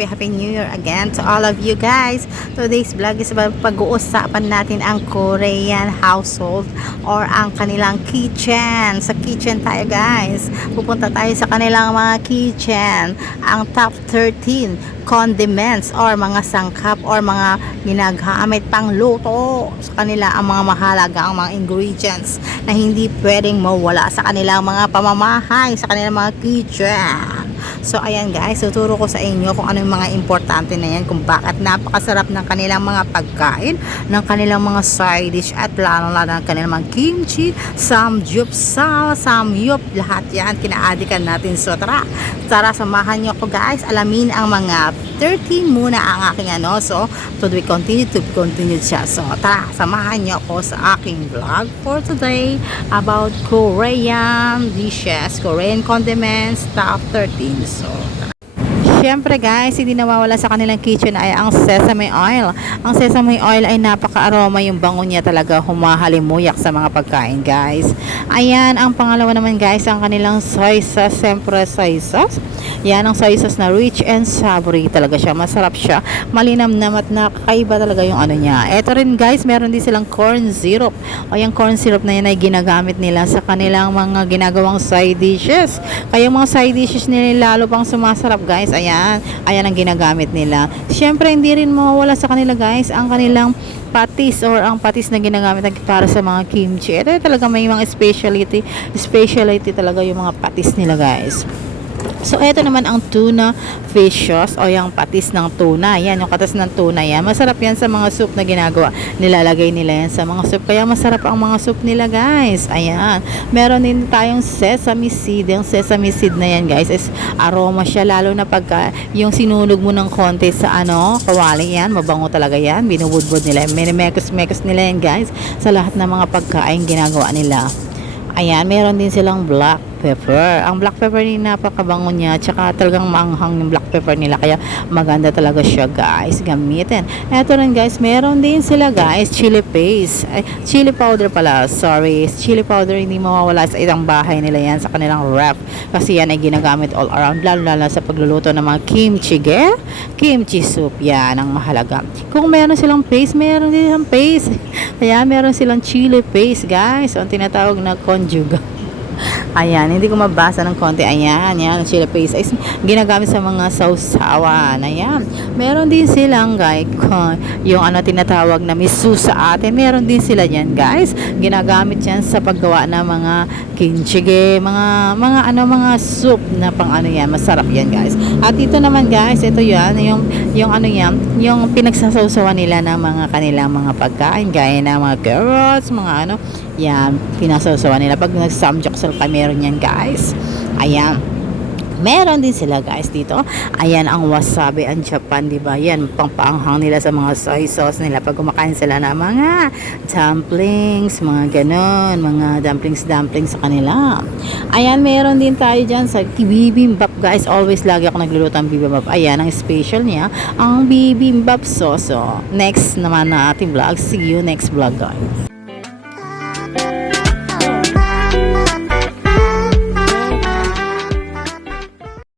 happy New Year again to all of you guys. Today's vlog is pag-uusapan natin ang Korean household or ang kanilang kitchen. Sa kitchen tayo guys. Pupunta tayo sa kanilang mga kitchen. Ang top 13 condiments or mga sangkap or mga ginagamit pang luto sa kanila, ang mga mahalaga ang mga ingredients na hindi pwedeng mawala sa kanilang mga pamamahay, sa kanilang mga kitchen. So ayan guys, tuturo ko sa inyo kung ano yung mga importante na yan, kung bakit napakasarap ng kanilang mga pagkain, ng kanilang mga side dish, at lalo-lalo ng kanilang mga kimchi, samgyeopsal, samyup, lahat yan kinaadikan natin. So tara samahan nyo ako guys, alamin ang mga 13 muna ang aking ano. So to be continued siya. So tara, samahan nyo ako sa aking vlog for today about Korean dishes, Korean condiments, top 13. So syempre guys, hindi nawawala sa kanilang kitchen ay ang sesame oil. Ang sesame oil ay napaka-aroma, yung bango niya talaga humahalimuyak sa mga pagkain guys. Ayan, ang pangalawa naman guys, ang kanilang soy sauce. Siyempre soy sauce. Yan ang soy sauce na rich and savory talaga siya. Masarap siya. Malinamnam at nakakaiba talaga yung ano niya. Ito rin guys, meron din silang corn syrup. O yung corn syrup na yan ay ginagamit nila sa kanilang mga ginagawang side dishes. Kaya mga side dishes nila lalo pang sumasarap guys. Ayan ang ginagamit nila. Siyempre hindi rin mawawala sa kanila guys ang kanilang patis or ang patis na ginagamit para sa mga kimchi. Ito talaga may mga specialty talaga yung mga patis nila guys. So, ito naman ang tuna fish sauce o yung patis ng tuna. Yan, yung katas ng tuna yan. Masarap yan sa mga soup na ginagawa. Nilalagay nila yan sa mga soup. Kaya masarap ang mga soup nila, guys. Ayan. Meron din tayong sesame seed. Yung sesame seed na yan, guys, is aroma siya. Lalo na pagka yung sinunog mo ng konti sa kawali yan. Mabango talaga yan. Binubudbud nila. Minimekos-mekos nila yan, guys. Sa lahat ng mga pagkain ginagawa nila. Ayan, meron din silang black pepper. Ang black pepper nila napakabango niya, tsaka talagang maanghang yung black pepper nila, kaya maganda talaga siya guys gamitin. Eto rin guys, meron din sila guys chili paste, chili powder pala, sorry, chili powder. Hindi mawawala sa isang bahay nila yan, sa kanilang ref, kasi yan ay ginagamit all around, lalo sa pagluluto ng mga kimchi soup. Yan ang mahalaga. Kung meron silang paste, meron din silang paste. Kaya meron silang chili paste guys, ang tinatawag na conjuga. Ayan, hindi ko mabasa ng konti. Ayan, yan, chili paste ay ginagamit sa mga sausawan. Ayan, meron din silang guys, yung tinatawag na miso sa atin. Meron din sila yan guys. Ginagamit yan sa paggawa ng mga kimchi, mga soup na pang yan. Masarap yan guys. At ito naman guys, ito yan, yung pinagsasawsawan nila ng mga kanilang mga pagkain, gaya ng mga carrots, mga yan, pinasawsawan nila pag nag-samgyeopsal pa, meron yan guys. Ayan, meron din sila guys dito. Ayan ang wasabi, ang Japan, diba? Yan, pangpaanghang nila sa mga soy sauce nila pag kumakain sila ng mga dumplings, mga ganon, mga dumplings sa kanila. Ayan, meron din tayo dyan sa bibimbap guys. Always lagi ako nagluluto ng bibimbap. Ayan, ang special niya, ang bibimbap sauce. So, next naman na ating vlog. See you next vlog guys.